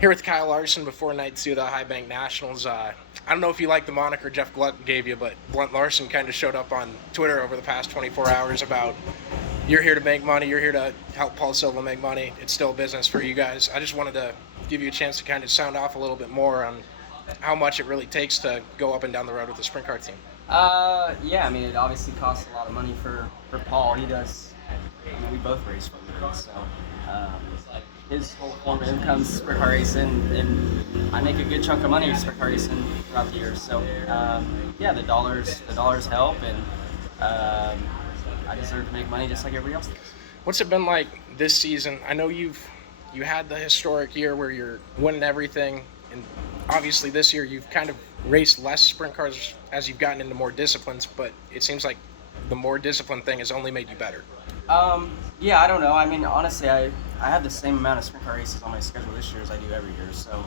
Here with Kyle Larson before night two of the High Bank Nationals. I don't know if you like the moniker Jeff Gluck gave you, but Blunt Larson kind of showed up on Twitter over the past 24 hours about you're here to make money, you're here to help Paul Silva make money. It's still a business for you guys. I just wanted to give you a chance to kind of sound off a little bit more on how much it really takes to go up and down the road with the sprint car team. Yeah, I mean, it obviously costs a lot of money for Paul. He does, we both race for him, so um, his whole form of income is sprint car racing, and I make a good chunk of money sprint car racing throughout the year. So, yeah, the dollars help, and I deserve to make money just like everybody else does. What's it been like this season? I know you had the historic year where you're winning everything, and obviously this year you've kind of raced less sprint cars as you've gotten into more disciplines, but it seems like the more disciplined thing has only made you better. Yeah, I don't know. I mean, honestly, I have the same amount of sprint car races on my schedule this year as I do every year. So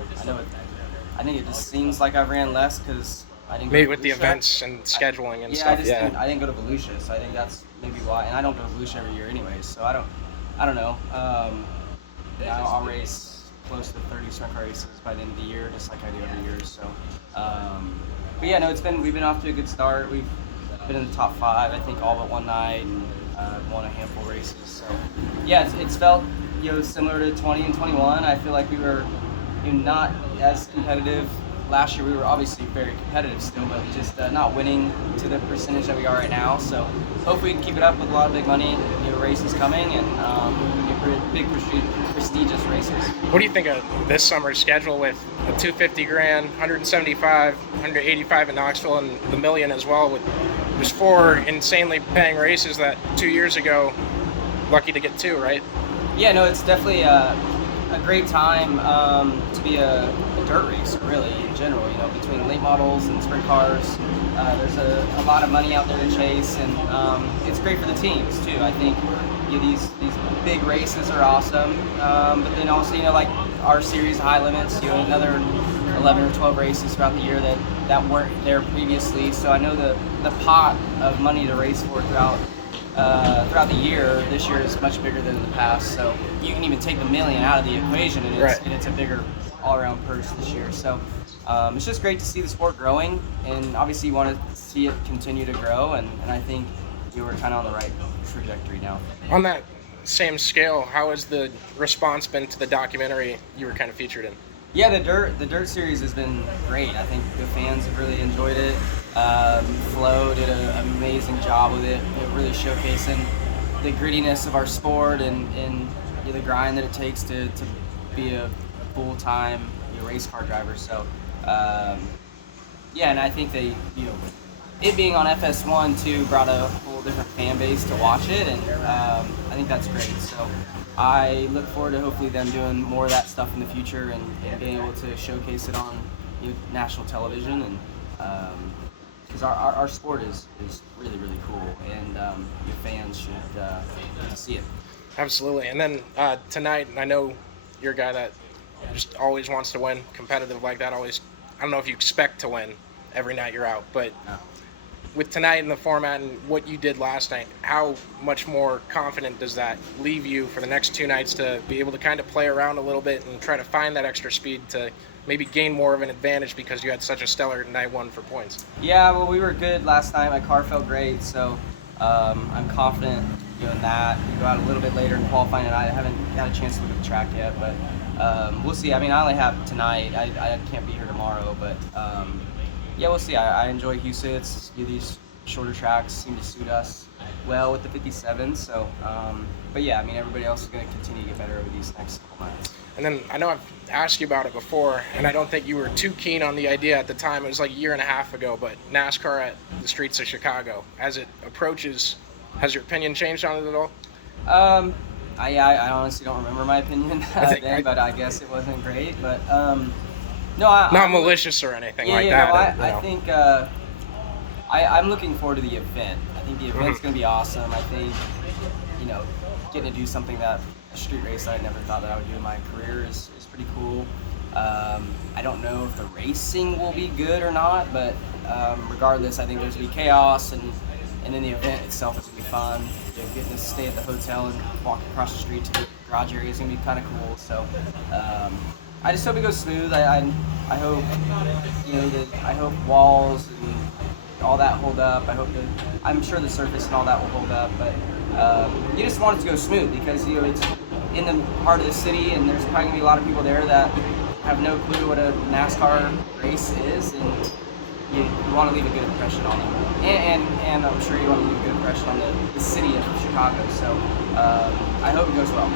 I think it just seems like I've ran less because I didn't. Maybe with the events and scheduling and stuff. I didn't go to Volusia, so I think that's maybe why. And I don't go to Volusia every year anyways, so I don't know. I'll race close to 30 sprint car races by the end of the year, just like I do every year. So, but yeah, no, we've been off to a good start. We've been in the top 5, I think, all but one night, and won a handful of races. So, yeah, it's felt similar to 20 and 21. I feel like we were not as competitive. Last year we were obviously very competitive still, but just not winning to the percentage that we are right now. So hopefully we can keep it up with a lot of big money, races coming, and big prestigious races. What do you think of this summer's schedule with a 250 grand, 175, 185 in Knoxville, and the million as well, with just 4 insanely paying races that 2 years ago, lucky to get 2, right? Yeah, no, it's definitely a great time to be a dirt racer, really, in general. Between late models and sprint cars, there's a lot of money out there to chase, and it's great for the teams too. I think these big races are awesome, but then also like our series of high limits, another 11 or 12 races throughout the year that weren't there previously. So I know the pot of money to race for throughout the year this year is much bigger than in the past. So you can even take the million out of the equation, and it's a bigger all-around purse this year. So it's just great to see the sport growing, and obviously you want to see it continue to grow, and I think we're kind of on the right trajectory now. On that same scale, how has the response been to the documentary you were kind of featured in? Yeah, the dirt series has been great. I think the fans have really enjoyed it. Flo did an amazing job with it, really showcasing the grittiness of our sport and the grind that it takes to be a full-time race car driver. So yeah, and I think they it being on FS1 too brought a whole different fan base to watch it, and I think that's great. So I look forward to hopefully them doing more of that stuff in the future, and being able to showcase it on national television, and because our sport is really, really cool, and your fans should get to see it. Absolutely. And then tonight, I know you're a guy that just always wants to win, competitive like that. Always, I don't know if you expect to win every night you're out, but No. with tonight in the format and what you did last night, how much more confident does that leave you for the next 2 nights to be able to kind of play around a little bit and try to find that extra speed to maybe gain more of an advantage because you had such a stellar night 1 for points? Yeah, well, we were good last night. My car felt great, so I'm confident in that. We go out a little bit later in qualifying, and I haven't had a chance to look at the track yet, but we'll see. I mean, I only have tonight. I can't be here tomorrow, but yeah, we'll see. I enjoy Houston. These shorter tracks seem to suit us well with the 57. So, but yeah, I mean, everybody else is going to continue to get better over these next couple months. And then I know I've asked you about it before, and I don't think you were too keen on the idea at the time. It was like a year and a half ago, but NASCAR at the streets of Chicago. As it approaches, has your opinion changed on it at all? I honestly don't remember my opinion then, but I guess it wasn't great. But no, not malicious or anything like that. I think I'm looking forward to the event. I think the event's going to be awesome. I think getting to do something that a street race that I never thought that I would do in my career is pretty cool. I don't know if the racing will be good or not, but regardless, I think there's going to be chaos, and then the event itself is going to be fun. Getting to stay at the hotel and walk across the street to the garage area is going to be kind of cool. So I just hope it goes smooth. I hope, you know, that I hope walls and all that hold up. I'm sure the surface and all that will hold up, but you just want it to go smooth because, you know, it's in the heart of the city, and there's probably gonna be a lot of people there that have no clue what a NASCAR race is, and you want to leave a good impression on them, and I'm sure you want to leave a good impression on the city of Chicago. So I hope it goes well.